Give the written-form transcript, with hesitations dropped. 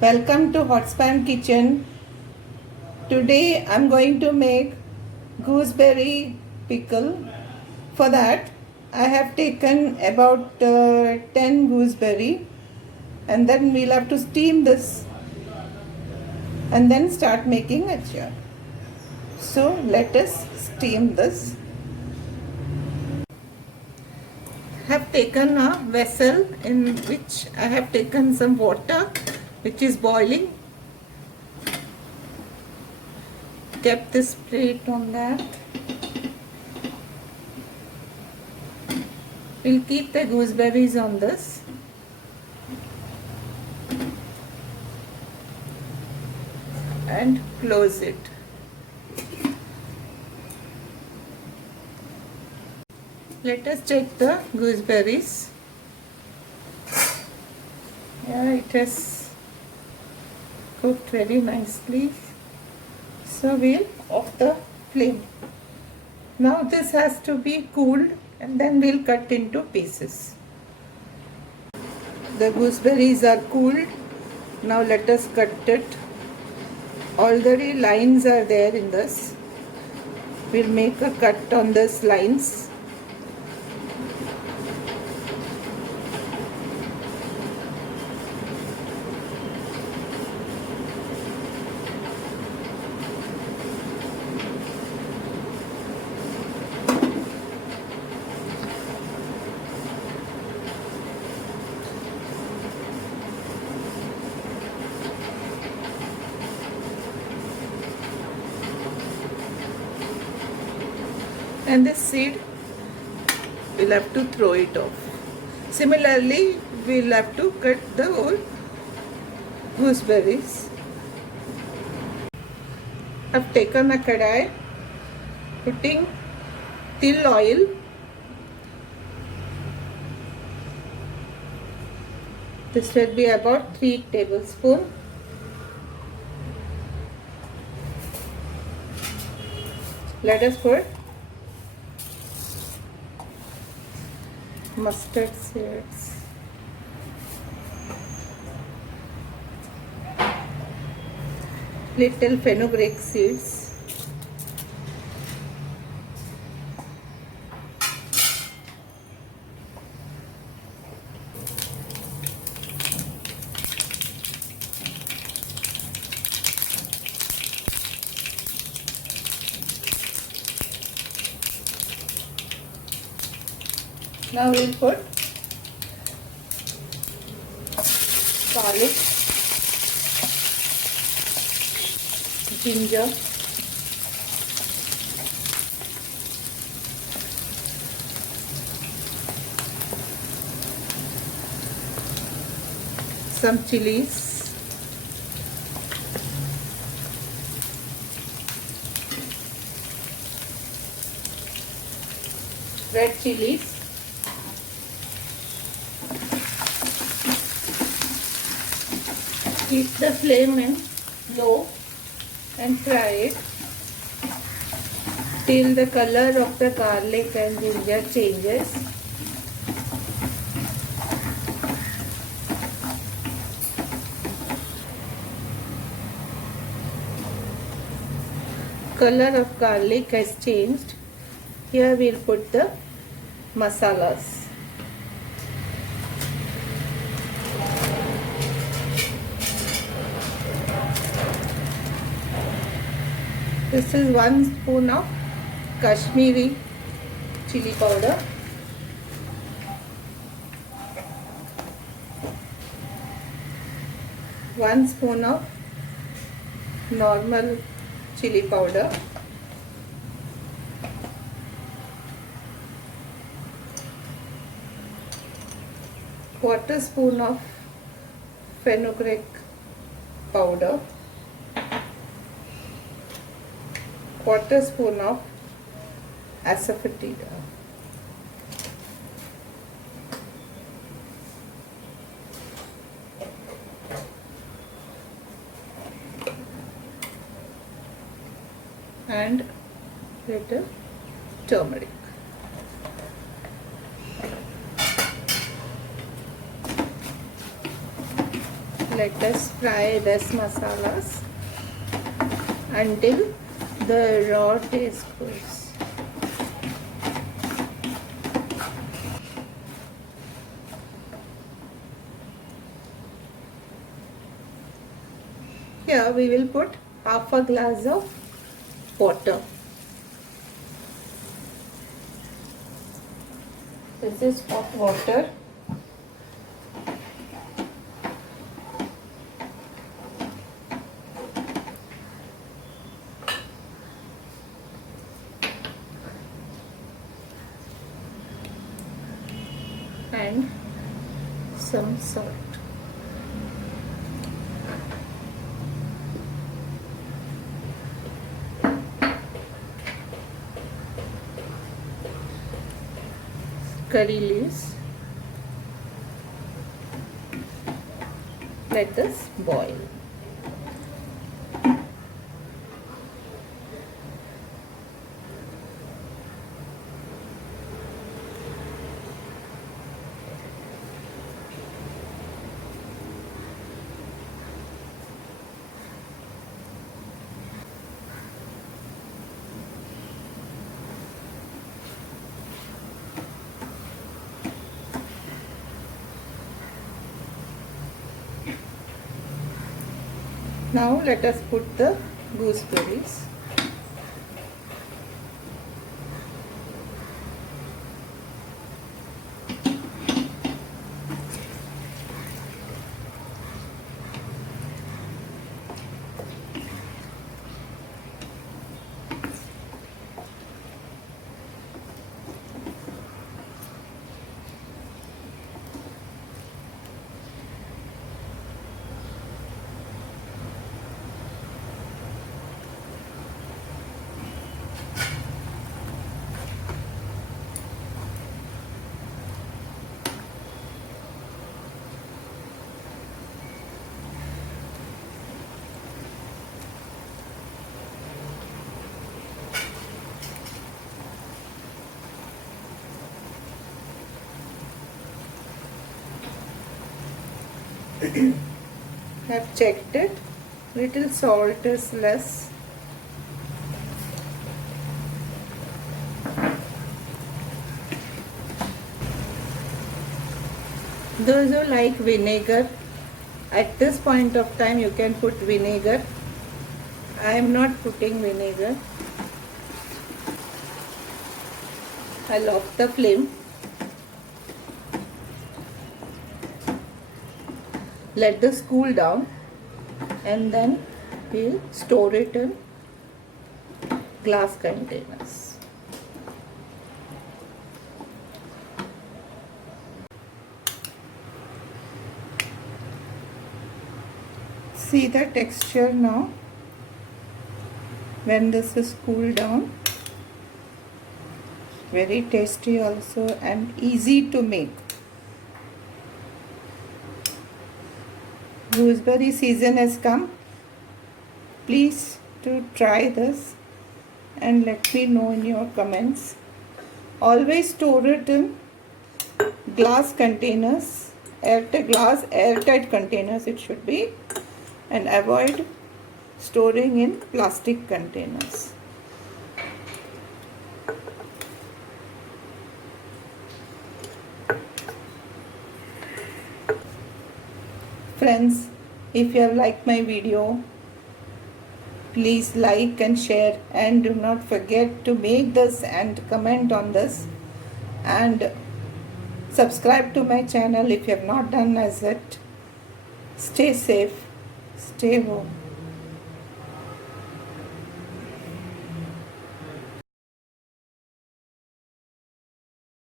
Welcome to Hotspan Kitchen. Today I'm going to make gooseberry pickle. For that I have taken about 10 gooseberry, and then we'll have to steam this and then start making achar. So let us steam this. I have taken a vessel in which I have taken some water which is boiling. Kept this plate on that. We'll keep the gooseberries on this. And close it. Let us check the gooseberries. Yeah, it has cooked very nicely. So we'll off the flame. Now this has to be cooled and then we'll cut into pieces. The gooseberries are cooled. Now let us cut it. Already lines are there in this. We'll make a cut on these lines. And this seed we'll have to throw it off. Similarly, we'll have to cut the whole gooseberries. I've taken a kadai, putting til oil. This will be about 3 tablespoons. Let us put mustard seeds, little fenugreek seeds, now we'll put garlic, ginger, some chillies, red chillies, keep the flame in low and fry it till the color of the garlic and ginger changes. Color of garlic has changed. Here we'll put the masalas. This is 1 spoon of kashmiri chilli powder, 1 spoon of normal chilli powder, quarter spoon of fenugreek powder, quarter spoon of asefotida, and little turmeric. let us fry this masalas until the raw taste goes. Here we will put half a glass of water. This is hot water. And some salt. Curry leaves. Let this boil. Now let us put the gooseberries. Have checked it. Little salt is less. Those who like vinegar, at this point of time you can put vinegar. I am not putting vinegar. I'll off the flame. Let this cool down and then we'll store it in glass containers. See the texture now when this is cooled down. Very tasty also and easy to make. Gooseberry season has come. Please to try this and let me know in your comments. Always store it in glass containers, airtight containers it should be, and avoid storing in plastic containers. Friends, if you have liked my video, please like and share, and do not forget to make this and comment on this, and subscribe to my channel if you have not done as yet. Stay safe, stay home.